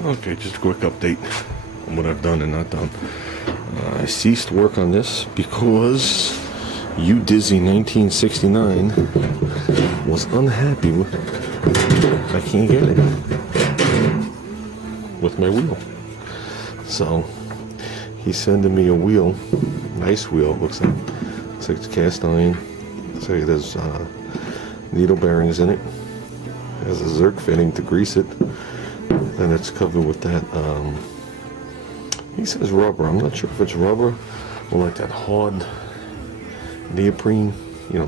Okay, just a quick update on what I've done and not done. I ceased work on this because Udizzy1969 was unhappy with I can't get it with my wheel. So he's sending me a wheel, nice wheel. Looks like it's cast iron. Looks like there's needle bearings in it. It has a Zerk fitting to grease it. Then it's covered with that, he says rubber. I'm not sure if it's rubber or like that hard neoprene, you know,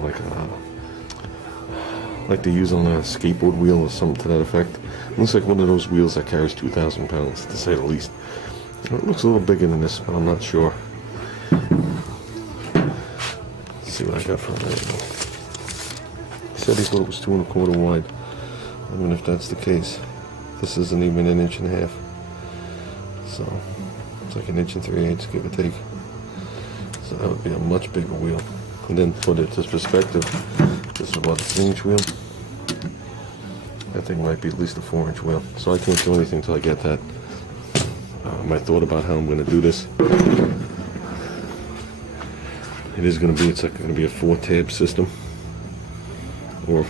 like they use on a skateboard wheel or something to that effect. It looks like one of those wheels that carries 2,000 pounds, to say the least. It looks a little bigger than this, but I'm not sure. Let's see what I got from it. He said he thought it was 2 1/4 wide. I mean, if that's the case. This isn't even 1.5 inches. So it's like 1 3/8 inches, give or take. So that would be a much bigger wheel. And then put it into perspective, this is about a 3-inch wheel. That thing might be at least a 4-inch wheel. So I can't do anything until I get that. My thought about how I'm going to do this. It is going to be, it's like going to be a 4-tab system. Or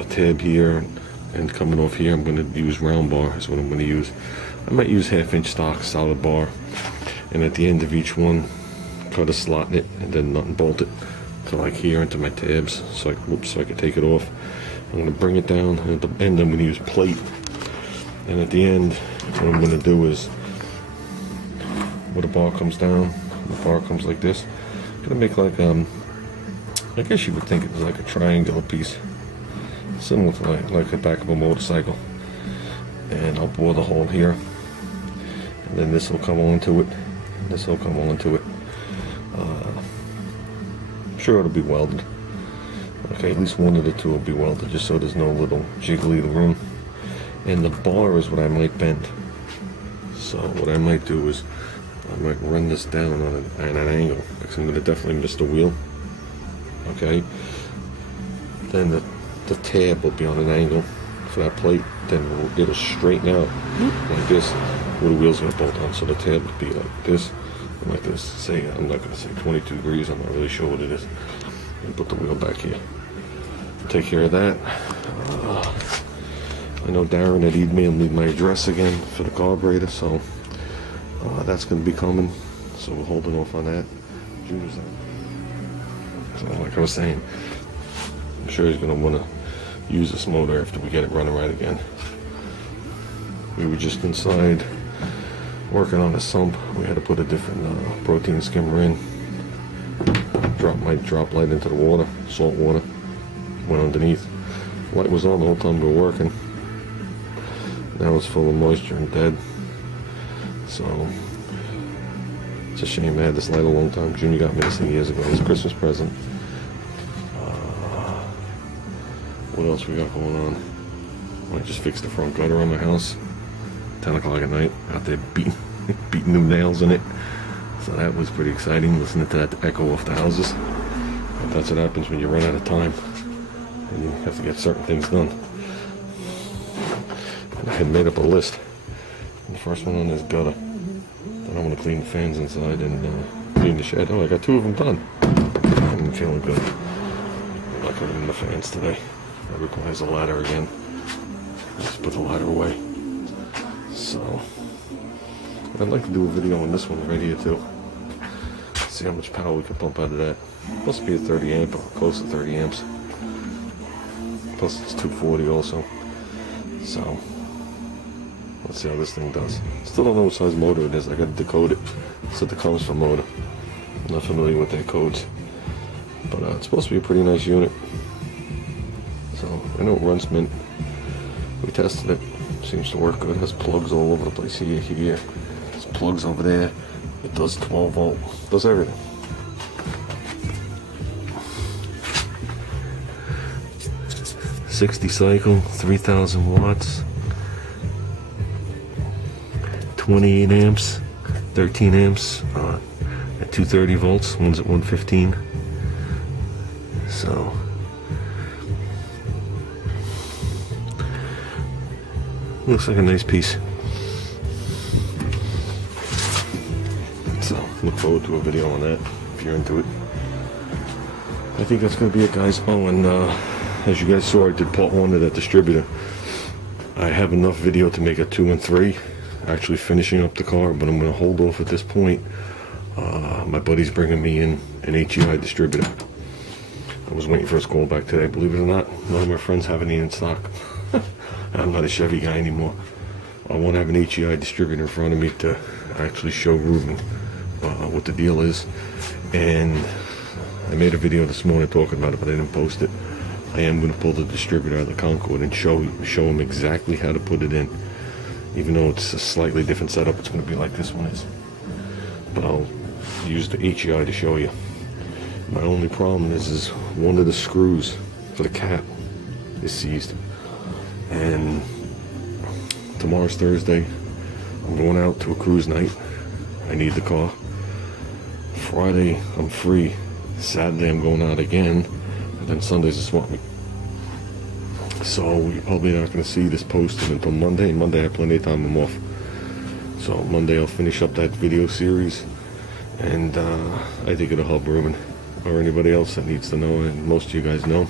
a tab here. And coming off here, I'm going to use round bar is what I'm going to use. I might use 1/2 inch stock solid bar, and at the end of each one, cut a slot in it, and then nut and bolt it to like here into my tabs, so I can take it off. I'm going to bring it down, and at the end I'm going to use plate. And at the end, what I'm going to do is, where the bar comes down, the bar comes like this. I'm going to make like I guess you would think it was like a triangular piece. Similar to like the back of a motorcycle, and I'll bore the hole here, and then this will come onto it, and this will come onto it. I'm sure it'll be welded. Okay, at least one of the two will be welded, just so there's no little jiggly room. And the bar is what I might bend. So what I might do is I might run this down on an angle, because I'm going to definitely miss the wheel. Okay, then the tab will be on an angle for that plate, then it'll straighten out like this where the wheel's going to bolt on. So the tab will be like this and like this. Say, I'm not going to say 22 degrees, I'm not really sure what it is. And put the wheel back here. Take care of that. I know Darrin had emailed me my address again for the carburetor, so that's going to be coming. So we're holding off on that. So like I was saying, I'm sure he's going to want to use this motor after we get it running right again. We were just inside working on a sump. We had to put a different protein skimmer in. Might drop light into the water, salt water. Went underneath. Light was on the whole time we were working. Now it's full of moisture and dead. So it's a shame I had this light a long time. Junior got me this thing years ago. It was a Christmas present. What else we got going on? I just fixed the front gutter on my house. 10 o'clock at night. Out there beating new nails in it. So that was pretty exciting, listening to that echo off the houses. But that's what happens when you run out of time. And you have to get certain things done. And I had made up a list. And the first one on is gutter. Then I want to clean the fans inside and clean the shed. Oh, I got 2 of them done. I'm feeling good. I'm not going to clean the fans today. That requires a ladder again. Just put the ladder away. So, I'd like to do a video on this one right here too. See how much power we can pump out of that. Supposed to be a 30 amp or close to 30 amps. Plus it's 240 also. So, let's see how this thing does. Still don't know what size motor it is. I got to decode it. It said the comes from motor. I'm not familiar with their codes. But it's supposed to be a pretty nice unit. So, I know it runs mint. We tested it. Seems to work good. It has plugs all over the place. Here. There's plugs over there. It does 12 volt. Does everything. $60 cycle, 3,000 watts, 28 amps, 13 amps at 230 volts. One's at 115. So looks like a nice piece. look forward to a video on that if you're into it. I think that's going to be it, guys. Oh, and as you guys saw, I did part 1 of that distributor. I have enough video to make a 2 and 3, actually finishing up the car, but I'm going to hold off at this point. My buddy's bringing me in an HEI distributor. I was waiting for his call back today. Believe it or not, none of my friends have any in stock. I'm not a Chevy guy anymore. I want to have an HEI distributor in front of me to actually show Ruben what the deal is. And I made a video this morning talking about it, but I didn't post it. I am going to pull the distributor out of the Concord and show him exactly how to put it in. Even though it's a slightly different setup, it's going to be like this one is. But I'll use the HEI to show you. My only problem is one of the screws for the cap is seized. And tomorrow's Thursday. I'm going out to a cruise night. I need the car. Friday, I'm free. Saturday, I'm going out again. And then Sunday's a swap meet. So you're probably not going to see this posted until Monday. Monday, I have plenty of time. I'm off. So Monday, I'll finish up that video series. And I think it'll help Ruben or anybody else that needs to know. And most of you guys know.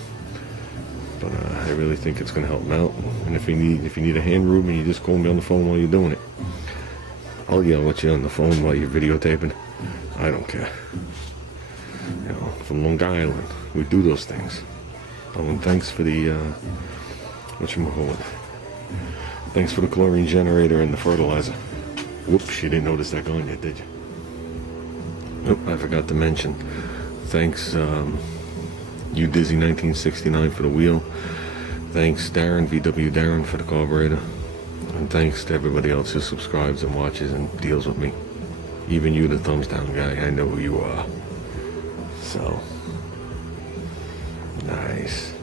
But I really think it's going to help him out. And if you need a hand, Ruben, you just call me on the phone while you're doing it. I'll yell at you on the phone while you're videotaping. I don't care. You know, from Long Island, we do those things. Oh, and thanks for the whatchamacallit. Thanks for the chlorine generator and the fertilizer. Whoops, you didn't notice that going yet, did you? Nope, I forgot to mention. Thanks, Udizzy1969 for the wheel. Thanks, Darrin, VWDarrin for the carburetor. And thanks to everybody else who subscribes and watches and deals with me. Even you, the thumbs down guy, I know who you are. So, nice.